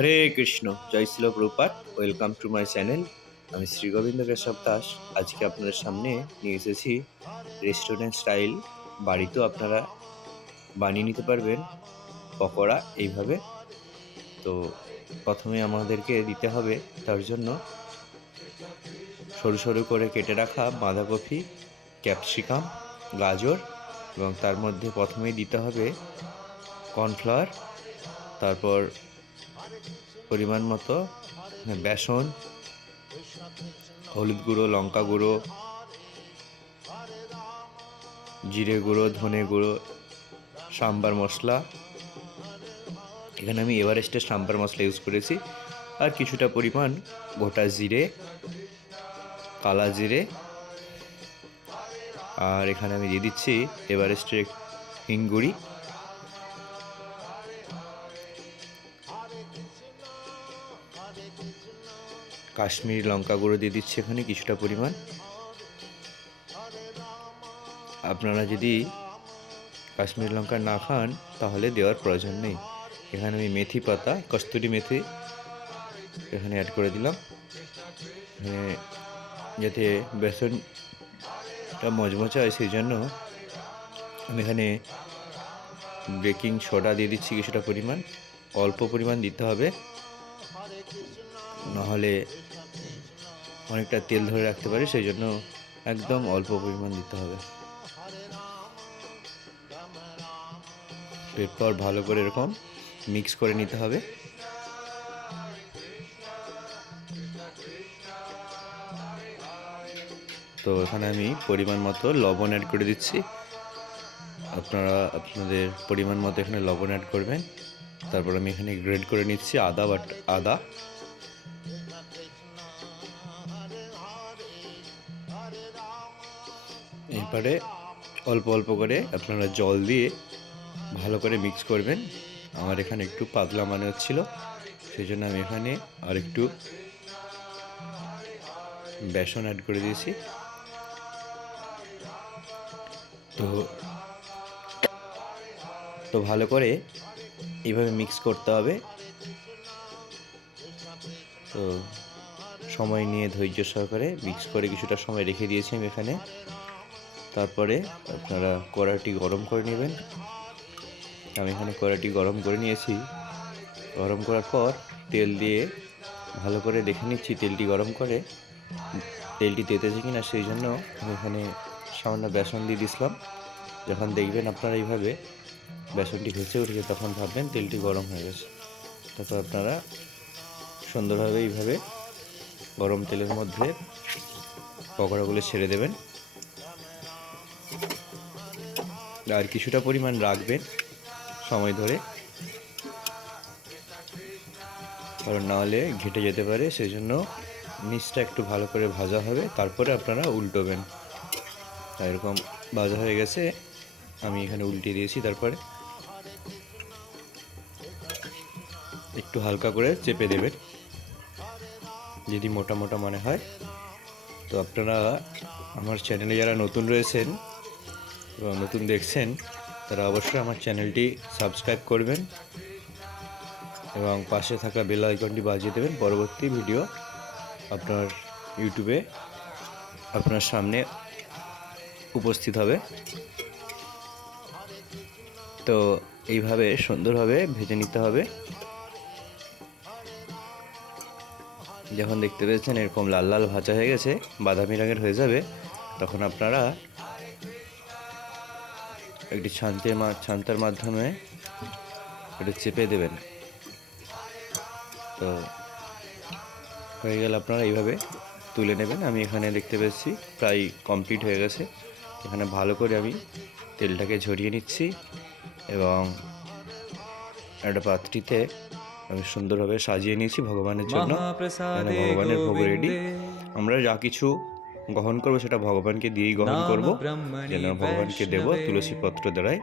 হরে কৃষ্ণ, জয় শিল Prabhupada. Welcome to my channel. আমি শ্রী গোবিন্দ কেশব দাস। আজকে আপনাদের সামনে নিয়ে এসেছি রেস্টুরেন্ট স্টাইল। বাড়িতেও আপনারা বানিয়ে নিতে পারবেন পকোড়া এইভাবে। তো প্রথমে আমাদেরকে দিতে হবে তার জন্য সরু সরু করে কেটে রাখা বাঁধাকপি, ক্যাপসিকাম, গাজর, এবং তার মধ্যে প্রথমেই দিতে হবে কর্নফ্লাওয়ার, তারপর পরিমাণ মতো বেসন, হলুদ গুঁড়ো, লঙ্কা গুঁড়ো, জিরে গুঁড়ো, ধনে গুঁড়ো, সাম্বার মশলা। এখানে আমি এভারেস্টের সাম্বার মশলা ইউজ করেছি। আর কিছুটা পরিমাণ গোটা জিরে, কালা জিরে, আর এখানে আমি দিয়ে দিচ্ছি এভারেস্টের হিংগুড়ি। কাশ্মীরি লঙ্কা গুঁড়ো দিয়ে দিচ্ছি এখানে কিছুটা পরিমাণ। আপনারা যদি কাশ্মীরি লঙ্কা না খান তাহলে দেওয়ার প্রয়োজন নেই। এখানে আমি মেথি পাতা, কস্তুরি মেথি এখানে অ্যাড করে দিলাম, যাতে বেসনটা মচমচে হয় সেই জন্য আমি এখানে বেকিং সোডা দিয়ে দিচ্ছি কিছুটা পরিমাণ। অল্প পরিমাণ দিতে হবে, নাহলে অনেকটা তেল ধরে রাখতে পারে, সেই জন্য একদম অল্প পরিমাণ দিতে হবে। এরপর ভালো করে এরকম মিক্স করে নিতে হবে। তো এখানে আমি পরিমাণ মতো লবণ অ্যাড করে দিচ্ছি। আপনারা আপনাদের পরিমাণ মতো এখানে লবণ অ্যাড করবেন। তারপর আমি এখানে গ্রেড করে নিচ্ছি আদা। এরপরে অল্প অল্প করে আপনারা জল দিয়ে ভালো করে মিক্স করবেন। আমার এখানে একটু পাতলা মনে হচ্ছিল, সেই জন্য আমি এখানে আর একটু বেসন অ্যাড করে দিয়েছি। তো ভালো করে এইভাবে মিক্স করতে হবে। তো সময় নিয়ে ধৈর্য সহকারে মিক্স করে কিছুটা সময় রেখে দিয়েছি আমি এখানে। তারপরে আপনারা কড়াইটি গরম করে নেবেন। আমি এখানে কড়াইটি গরম করে নিয়েছি। গরম করার পর তেল দিয়ে ভালো করে দেখে নিচ্ছি তেলটি গরম করে তেলটি তেতেছে কিনা, সেই জন্য আমি এখানে সামান্য বেসন দিয়ে দিয়েছিলাম। যখন দেখবেন আপনারা এইভাবে বেসনটি ভেসে উঠেছে তখন ভাববেন তেলটি গরম হয়ে গেছে। তারপর আপনারা সুন্দরভাবে এইভাবে গরম তেলের মধ্যে পকোড়াগুলো ছেড়ে দেবেন। আর কিছুটা পরিমাণ রাখবেন সময় ধরে, কারণ নাহলে ঘেটে যেতে পারে, সেই জন্য নিচটা একটু ভালো করে ভাজা হবে, তারপরে আপনারা উল্টোবেন। এরকম ভাজা হয়ে গেছে, আমি এখানে উল্টে দিয়েছি। তারপরে একটু হালকা করে চেপে দেবেন যদি মোটা মোটা মনে হয়। তো আপনারা আমার চ্যানেলে যারা নতুন রয়েছেন এবং নতুন দেখছেন তারা অবশ্যই আমার চ্যানেলটি সাবস্ক্রাইব করবেন এবং পাশে থাকা বেল আইকনটি বাজিয়ে দেবেন। পরবর্তী ভিডিও আপনার ইউটিউবে আপনার সামনে উপস্থিত হবে। তো এইভাবে সুন্দরভাবে ভেজে নিতে হবে। যখন দেখতে পেয়েছেন এরকম লাল লাল ভাজা হয়ে গেছে, বাদামি রঙের হয়ে যাবে, তখন আপনারা একটি ছান্তার মাধ্যমে এটা চেপে দেবেন। তো হয়ে গেলে আপনারা এইভাবে তুলে নেবেন। আমি এখানে দেখতে পেয়েছি প্রায় কমপ্লিট হয়ে গেছে। এখানে ভালো করে আমি তেলটাকে ঝরিয়ে নিচ্ছি এবং একটা পাত্রটিতে আমি সুন্দরভাবে সাজিয়ে নিয়েছি ভগবানের জন্য। এখানে ভগবানের ভোগ রেডি। আমরা যা কিছু গ্রহণ করবো সেটা ভগবানকে দিয়েই গ্রহণ করব, যেন ভগবানকে দেব তুলসী পত্র দ্বারাই।